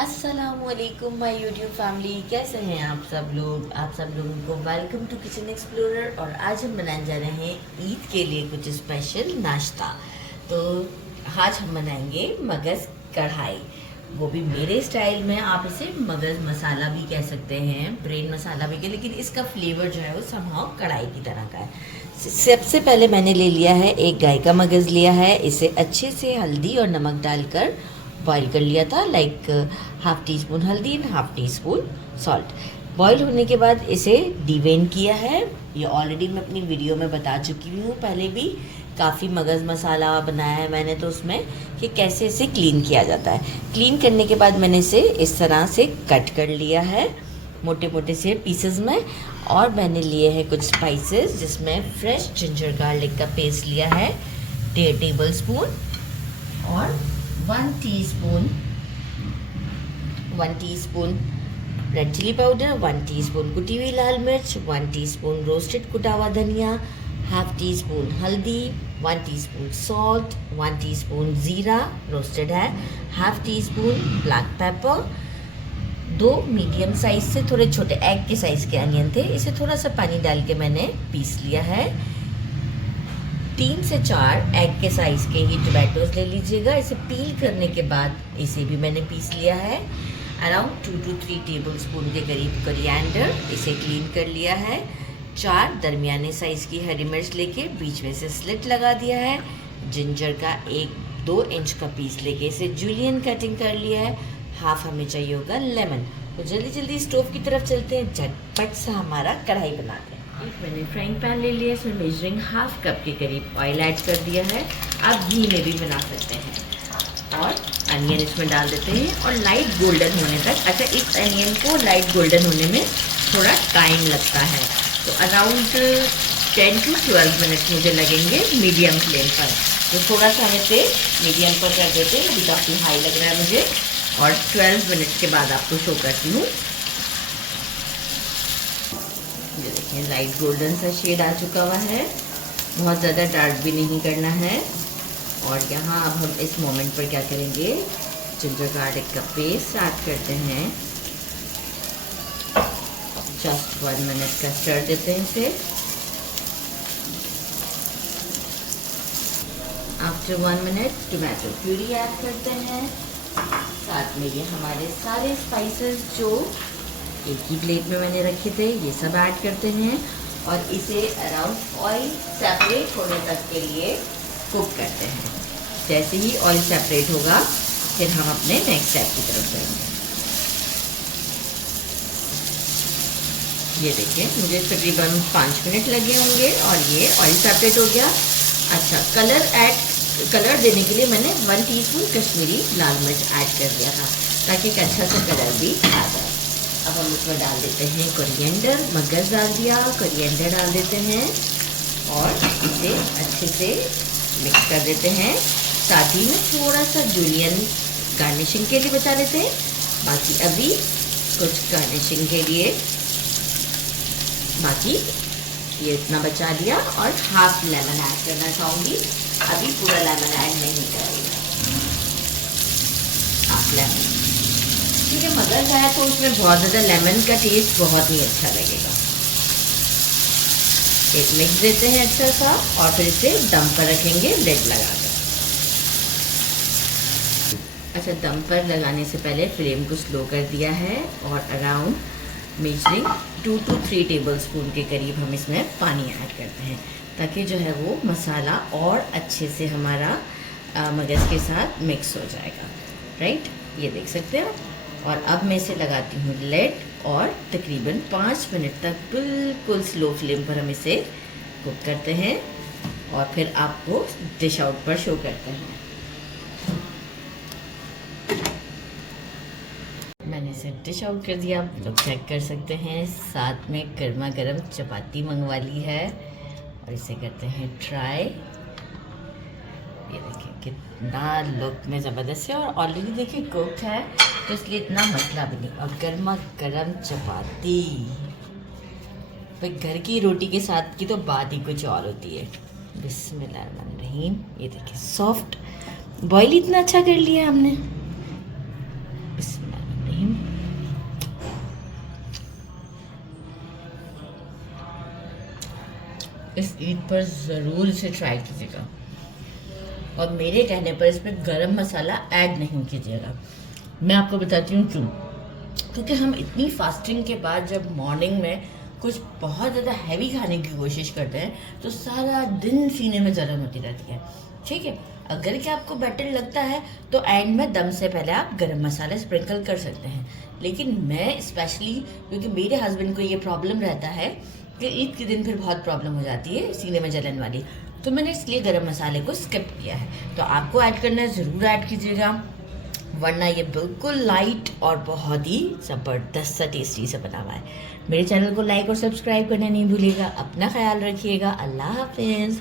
अस्सलामुअलैकुम my YouTube family, कैसे हैं आप सब लोग। आप सब लोगों को वेलकम टू किचन एक्सप्लोरर। और आज हम बनाने जा रहे हैं ईद के लिए कुछ स्पेशल नाश्ता। तो आज हम बनाएंगे मगज़ कढ़ाई, वो भी मेरे स्टाइल में। आप इसे मगज़ मसाला भी कह सकते हैं, ब्रेन मसाला भी कह, लेकिन इसका फ्लेवर जो है वो समहाउ कढ़ाई की तरह का है। सबसे पहले मैंने ले लिया है एक गाय का मगज़ लिया है। इसे अच्छे से हल्दी और नमक डालकर बॉईल कर लिया था, लाइक हाफ टी स्पून हल्दी and half tea spoon salt. Boil होने के बाद इसे डिवेन किया है। ये ऑलरेडी मैं अपनी वीडियो में बता चुकी हूँ, पहले भी काफ़ी मगज़ मसाला बनाया है मैंने तो उसमें, कि कैसे इसे क्लीन किया जाता है। क्लीन करने के बाद मैंने इसे इस तरह से कट कर लिया है मोटे मोटे से पीसेस में। और मैंने लिए हैं कुछ स्पाइसेस, जिसमें फ्रेश जिंजर गार्लिक का पेस्ट लिया है 1.5 टेबल स्पून, और 1 teaspoon red chilli powder, 1 teaspoon कुटी हुई लाल मिर्च, 1 टीस्पून रोस्टेड कुटा हुआ धनिया, हाफ टी स्पून हल्दी, 1 टीस्पून सॉल्ट, 1 टीस्पून ज़ीरा रोस्टेड है, half tea spoon black pepper, 2 medium size से थोड़े छोटे एग के साइज़ के अनियन थे, इसे थोड़ा सा पानी डाल के मैंने पीस लिया है। 3 से 4 एग के साइज़ के ही टोमेटोज ले लीजिएगा। इसे पील करने के बाद इसे भी मैंने पीस लिया है। अराउंड 2 to 3 टेबल स्पून के करीब कोरिएंडर, इसे क्लीन कर लिया है। 4 दरमियाने साइज़ की हरी मिर्च लेके बीच में से स्लिट लगा दिया है। जिंजर का 1-2 इंच का पीस लेके इसे जूलियन कटिंग कर लिया है। हाफ हमें चाहिए होगा लेमन। तो जल्दी जल्दी स्टोव की तरफ चलते हैं, झटपट सा हमारा कढ़ाई बनाते हैं। एक मैंने फ्राइंग पैन ले लिया, इसमें मेजरिंग हाफ कप के करीब ऑयल ऐड कर दिया है। आप घी में भी बना सकते हैं। और अनियन इसमें डाल देते हैं और लाइट गोल्डन होने तक। अच्छा, इस अनियन को लाइट गोल्डन होने में थोड़ा टाइम लगता है, तो अराउंड 10 to 12 मिनट मुझे लगेंगे मीडियम फ्लेम पर। तो थोड़ा सा हम इसे मीडियम पर कर देते हैं, अभी काफ़ी हाई लग रहा है मुझे। और 12 मिनट के बाद आपको शो करती हूँ। ये देखिए लाइट गोल्डन सा शेड आ चुका हुआ है, बहुत ज़्यादा डार्क भी नहीं करना है। और यहाँ अब हम इस मोमेंट पर क्या करेंगे, जिंजर गार्लिक का पेस्ट ऐड करते हैं। जस्ट 1 मिनट का स्टर देते हैं इसे। After 1 minute tomato puree add करते हैं। साथ में ये हमारे सारे स्पाइसेस जो एक ही प्लेट में मैंने रखे थे, ये सब ऐड करते हैं। और इसे अराउंड ऑयल सेपरेट होने तक के लिए कुक करते हैं। जैसे ही ऑयल सेपरेट होगा, फिर हम अपने नेक्स्ट स्टेप की तरफ जाएंगे। ये देखिए मुझे तकरीबन 5 मिनट लगे होंगे और ये ऑयल सेपरेट हो गया। अच्छा, कलर देने के लिए मैंने 1 टीस्पून कश्मीरी लाल मिर्च ऐड कर दिया था, ताकि एक अच्छा सा कलर भी आ जाए। अब हम इसमें डाल देते हैं कोरिएंडर, मगज़ डाल दिया, कोरिएंडर डाल देते हैं और इसे अच्छे से मिक्स कर देते हैं। साथ ही में थोड़ा सा जूलियन गार्निशिंग के लिए बचा लेते हैं। बाकी अभी कुछ गार्निशिंग के लिए बाकी ये इतना बचा लिया। और हाफ लेमन ऐड करना चाहूँगी, अभी पूरा लेमन ऐड नहीं करेंगे, हाफ लेमन। ठीक है, मगज़ है तो उसमें बहुत ज़्यादा लेमन का टेस्ट बहुत ही अच्छा लगेगा। एक मिक्स देते हैं अच्छा सा और फिर इसे दम पर रखेंगे लिड लगाकर। अच्छा, दम पर लगाने से पहले फ्लेम को स्लो कर दिया है और around measuring 2 to 3 table spoon के करीब हम इसमें पानी ऐड करते हैं, ताकि जो है वो मसाला और अच्छे से हमारा मगज़ के साथ मिक्स हो जाएगा। राइट, ये देख सकते हो। और अब मैं इसे लगाती हूँ लिड और तकरीबन 5 मिनट तक बिल्कुल स्लो फ्लेम पर हम इसे कुक करते हैं और फिर आपको डिश आउट पर शो करते हैं। मैंने इसे डिश आउट कर दिया, आप लोग चेक कर सकते हैं। साथ में गर्मा गर्म चपाती मंगवा ली है और इसे करते हैं ट्राई। ये देखिए कितना लुक में ज़बरदस्त है और ऑलरेडी देखिए कुक है, तो इसलिए इतना मसला भी नहीं। और गर्मा गर्म चपाती, भाई घर की रोटी के साथ की तो बात ही कुछ और होती है। बिस्मिल्लाहिर्रहमानिर्रहीम। ये देखिए सॉफ्ट, बॉईल इतना अच्छा कर लिया हमने। ईद पर ज़रूर इसे ट्राई कीजिएगा और मेरे कहने पर इसमें गरम मसाला ऐड नहीं कीजिएगा। मैं आपको बताती हूँ क्यों। क्योंकि हम इतनी फास्टिंग के बाद जब मॉर्निंग में कुछ बहुत ज़्यादा हैवी खाने की कोशिश करते हैं तो सारा दिन सीने में जलन होती रहती है। ठीक है, अगर कि आपको बेटर लगता है तो एंड में दम से पहले आप गरम मसाला स्प्रिंकल कर सकते हैं, लेकिन मैं स्पेशली क्योंकि मेरे हस्बैंड को ये प्रॉब्लम रहता है कि ईद के दिन फिर बहुत प्रॉब्लम हो जाती है सीने में जलन वाली, तो मैंने इसलिए गरम मसाले को स्किप किया है। तो आपको ऐड करना है, ज़रूर ऐड कीजिएगा, वरना ये बिल्कुल लाइट और बहुत ही ज़बरदस्त सा टेस्टी सा बना हुआ है। मेरे चैनल को लाइक और सब्सक्राइब करना नहीं भूलिएगा। अपना ख्याल रखिएगा। अल्लाह हाफिज़।